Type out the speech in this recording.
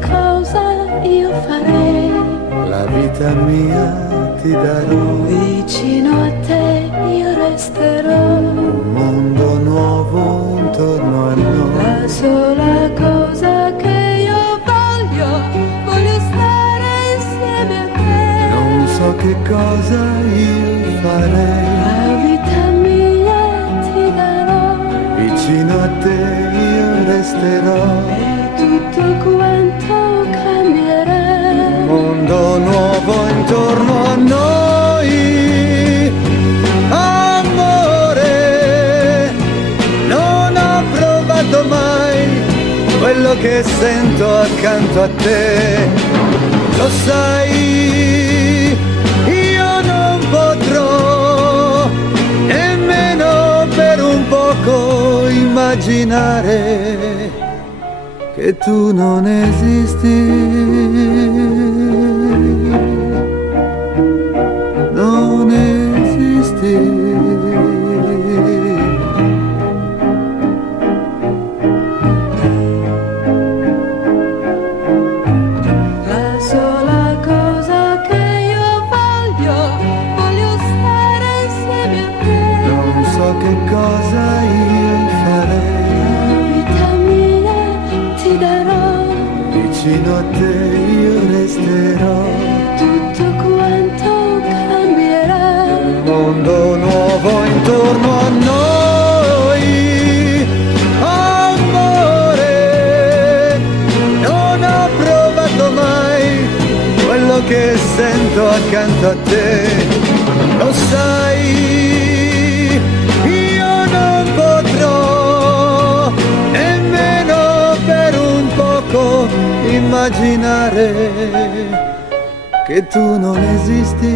cosa io farei. La vita mia ti darò, Vicino a te io resterò. un mondo nuovo intorno a noi. La sola cosa che io voglio stare insieme a te. Non so che cosa io farei, La vita mia ti darò. vicino a te io resterò. E tutto quanto cambierà. Un mondo nuovo intorno a noi. Amore, non ho provato mai quello che sento accanto a te. Lo sai, io non potrò nemmeno per un poco immaginare che tu non esisti, non esisti. La sola cosa che io voglio stare insieme a te. Non so che cosa io farei, La vita mia ti darò. vicino a te io resterò. Tutto quanto cambierà. Un mondo nuovo intorno a noi. Amore, non ho provato mai quello che sento accanto a te. Lo sai, io non potrò nemmeno per un poco immaginare che tu non esisti.